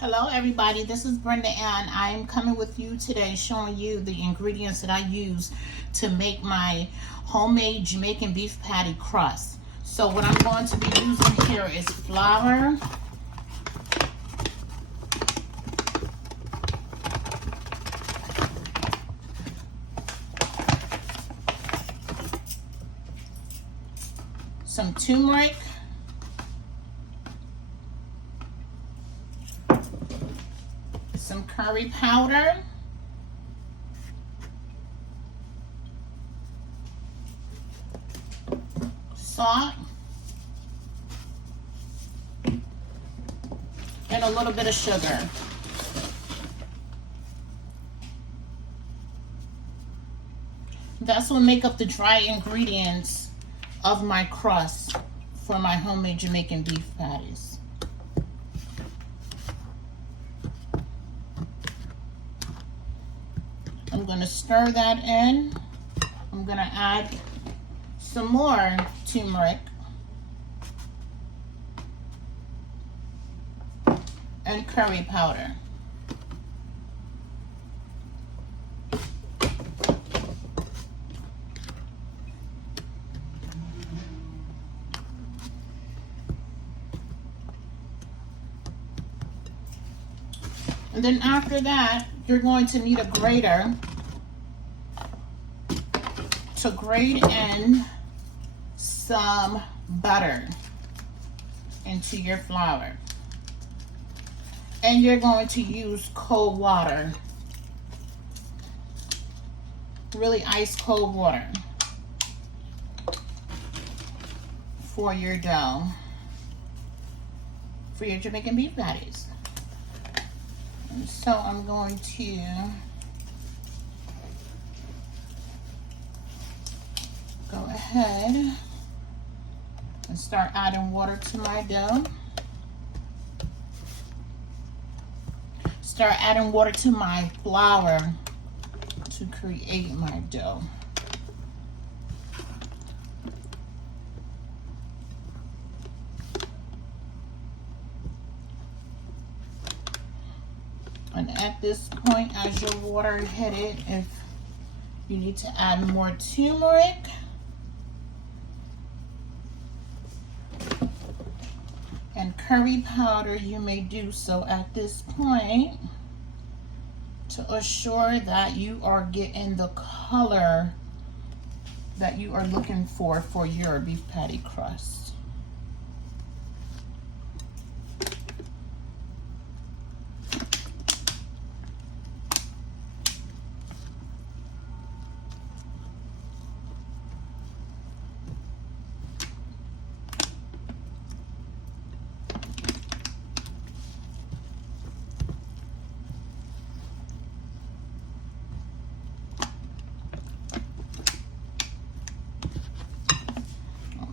Hello everybody, this is Brenda and I am coming with you today showing you the ingredients that I use to make my homemade Jamaican beef patty crust. So what I'm going to be using here is flour, some turmeric, some curry powder, salt, and a little bit of sugar. That's what make up the dry ingredients of my crust for my homemade Jamaican beef patties. I'm going to stir that in. I'm going to add some more turmeric and curry powder. And then after that, you're going to need a grater to grate in some butter into your flour. And you're going to use cold water, really ice cold water for your dough, for your Jamaican beef patties. And so I'm going to go ahead and start adding water to my dough. Start adding water to my flour to create my dough. And at this point, as your water hit it, if you need to add more turmeric, and curry powder, you may do so at this point to assure that you are getting the color that you are looking for your beef patty crust.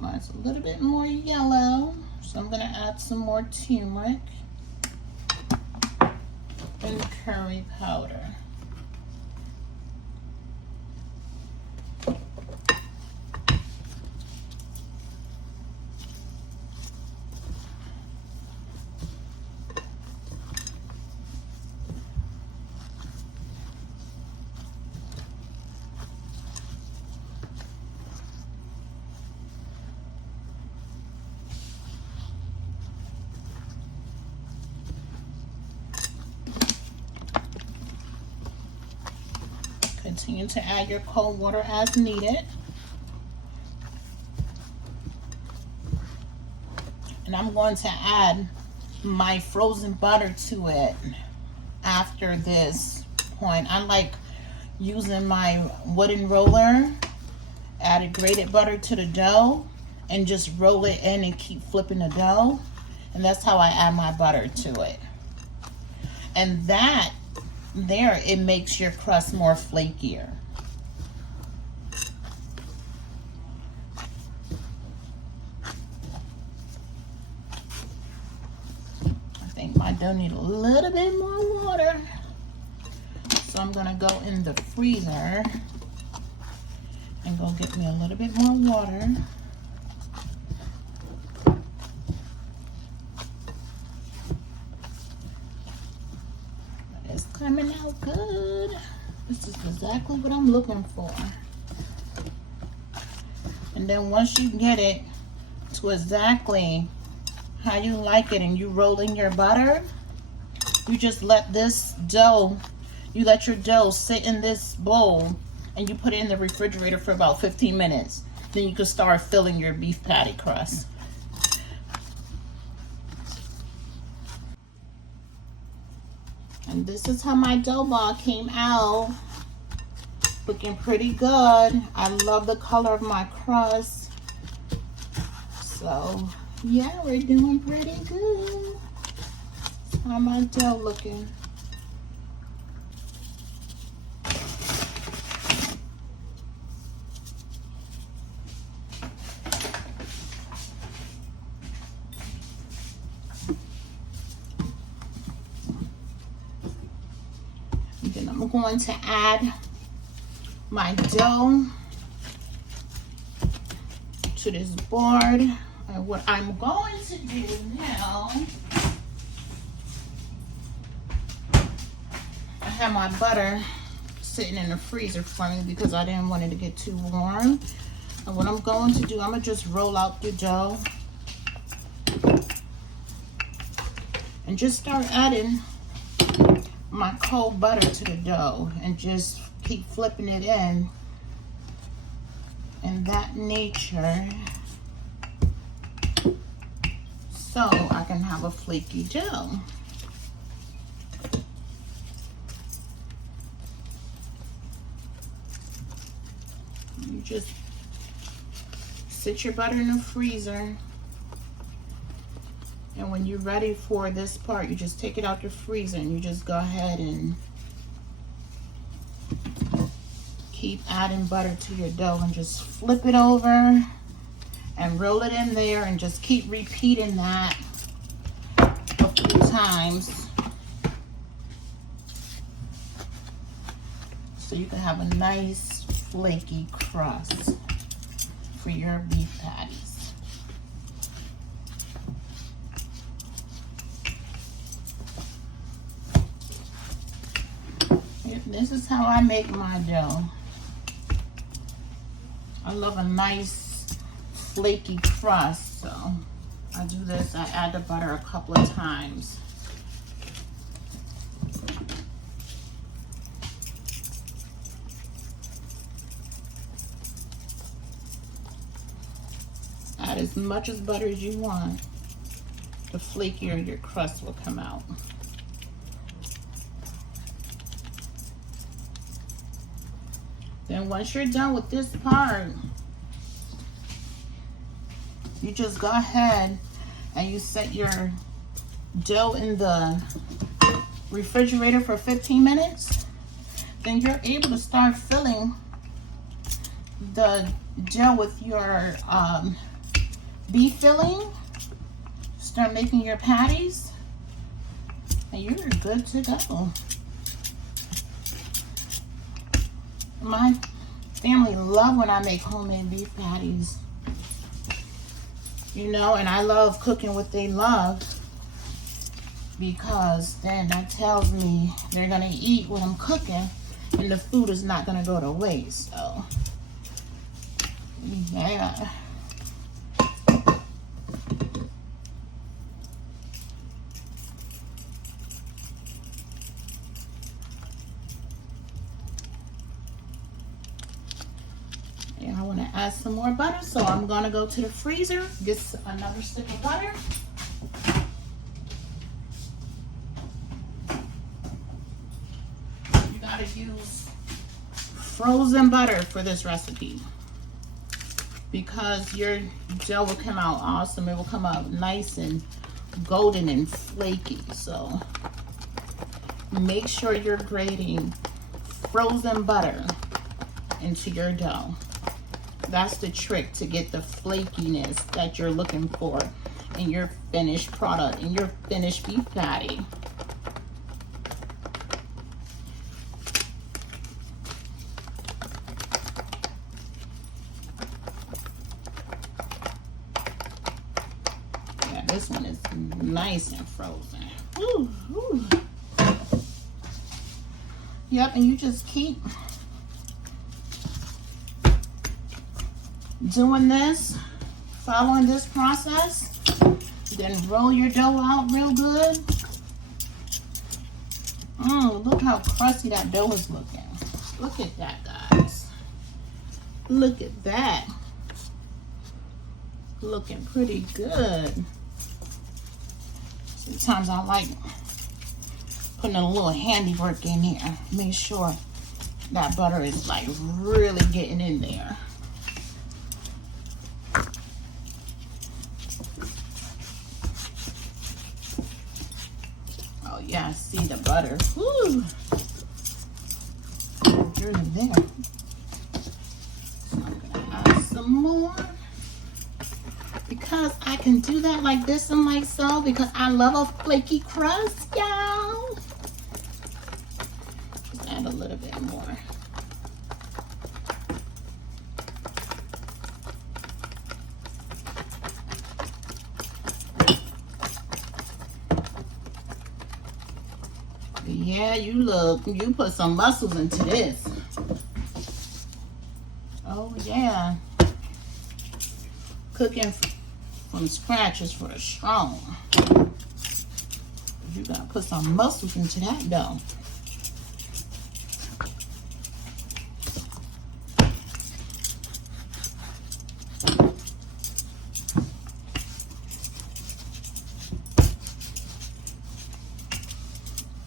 Mine's a little bit more yellow, so I'm going to add some more turmeric and curry powder. Continue to add your cold water as needed. And I'm going to add my frozen butter to it after this point. I like using my wooden roller, add grated butter to the dough, and just roll it in and keep flipping the dough. And that's how I add my butter to it. And that there, it makes your crust more flakier. I think my dough needs a little bit more water, so I'm gonna go in the freezer and go get me a little bit more water. coming out good. This is exactly what I'm looking for. And then once you get it to exactly how you like it and you roll in your butter, you just let this dough, you let your dough sit in this bowl and you put it in the refrigerator for about 15 minutes. Then you can start filling your beef patty crust. And this is how my dough ball came out. Looking pretty good. I love the color of my crust. So yeah, we're doing pretty good. That's how my dough looking. And then I'm going to add my dough to this board. And what I'm going to do now, I have my butter sitting in the freezer for me because I didn't want it to get too warm. And what I'm going to do, I'm gonna just roll out the dough and just start adding my cold butter to the dough and just keep flipping it in that nature so I can have a flaky dough. You just sit your butter in the freezer, and when you're ready for this part, you just take it out the freezer and you just go ahead and keep adding butter to your dough and just flip it over and roll it in there and just keep repeating that a few times so you can have a nice flaky crust for your beef patties. This is how I make my dough. I love a nice flaky crust, so I do this. I add the butter a couple of times. Add as much as butter as you want. The flakier your crust will come out. Then once you're done with this part, you just go ahead and you set your dough in the refrigerator for 15 minutes. Then you're able to start filling the dough with your beef filling. Start making your patties, and you're good to go. My family love when I make homemade beef patties. You know, and I love cooking what they love because then that tells me they're gonna eat what I'm cooking and the food is not gonna go to waste. So, yeah. And I want to add some more butter, so I'm going to go to the freezer, get another stick of butter. You got to use frozen butter for this recipe because your dough will come out awesome. It will come out nice and golden and flaky. So make sure you're grating frozen butter into your dough. That's the trick to get the flakiness that you're looking for in your finished product, in your finished beef patty. Yeah, this one is nice and frozen. Ooh, ooh. Yep, and you just keep doing this, following this process. Then roll your dough out real good. Look how crusty that dough is looking. Look at that, guys. Look at that. Looking pretty good. Sometimes I like putting a little handiwork in here. Make sure that butter is like really getting in there. Oh yeah, I see the butter. Woo! You're in there. So I'm gonna add some more. Because I can do that like this and like so, because I love a flaky crust, y'all. Just add a little bit more. Yeah, you put some muscles into this. Oh yeah. Cooking from scratch is for the strong. You gotta put some muscles into that dough.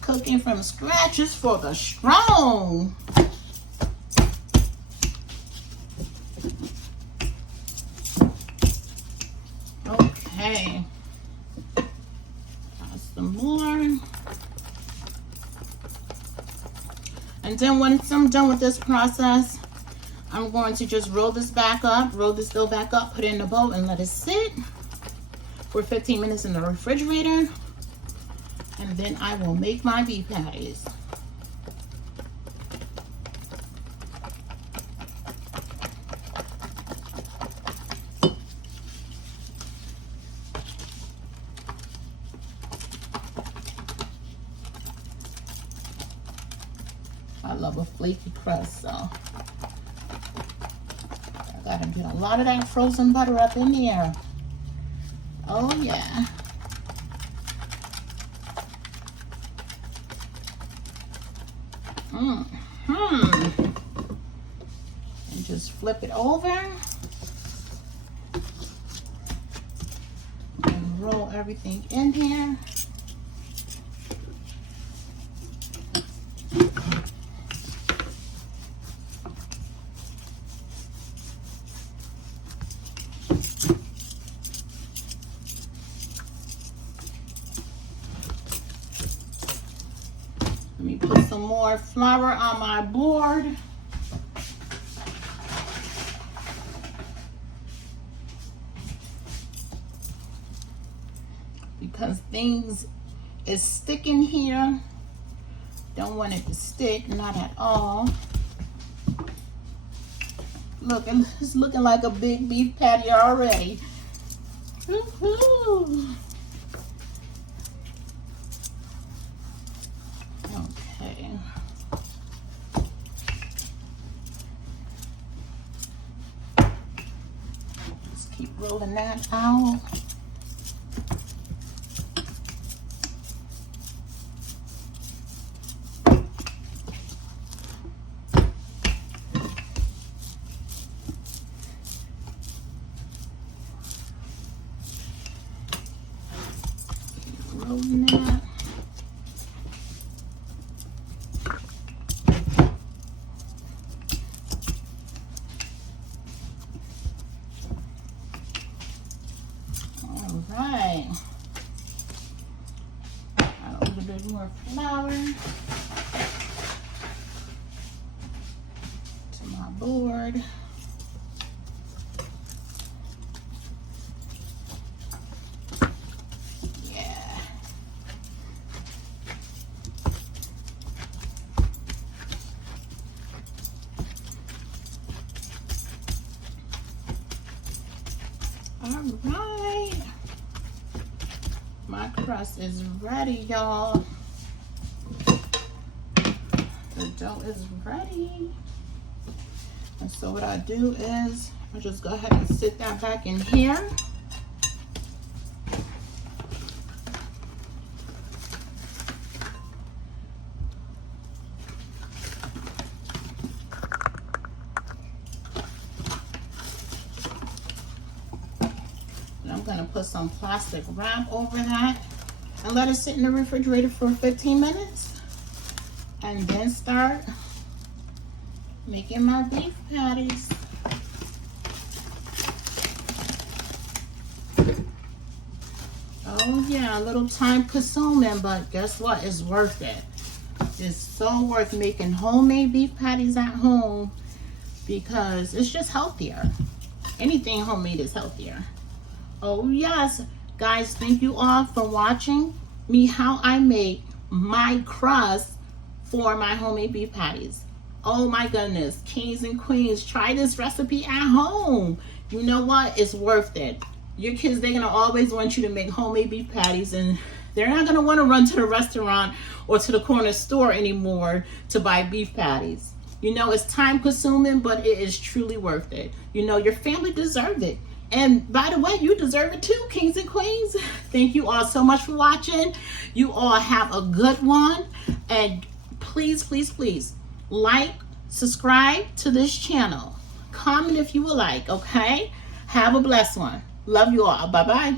Cooking from scratch is for the strong. Okay. Add some more. And then once I'm done with this process, I'm going to just roll this dough back up, put it in the bowl, and let it sit for 15 minutes in the refrigerator. And then I will make my beef patties. I love a flaky crust, so I gotta get a lot of that frozen butter up in there. Oh yeah. And just flip it over and roll everything in here. Let me put some more flour on my board. Because things is sticking here. Don't want it to stick, not at all. Look, it's looking like a big beef patty already. Woo-hoo. Okay. Just keep rolling that out. Rolling that. All right. Add a little bit more flour to my board. All right, my crust is ready, y'all. The dough is ready. And so what I do is I just go ahead and sit that back in here. And I'm gonna put some plastic wrap over that and let it sit in the refrigerator for 15 minutes. And then start making my beef patties. Oh yeah, a little time consuming, but guess what? It's worth it. It's so worth making homemade beef patties at home because it's just healthier. Anything homemade is healthier. Oh yes, guys, thank you all for watching me how I make my crust for my homemade beef patties. Oh my goodness, kings and queens, try this recipe at home. You know what? It's worth it. Your kids, they're gonna always want you to make homemade beef patties, and they're not gonna wanna run to the restaurant or to the corner store anymore to buy beef patties. You know, it's time consuming, but it is truly worth it. You know, your family deserves it. And by the way, you deserve it too, kings and queens. Thank you all so much for watching. You all have a good one. And please, please, please, like, subscribe to this channel. Comment if you would like, okay? Have a blessed one. Love you all. Bye-bye.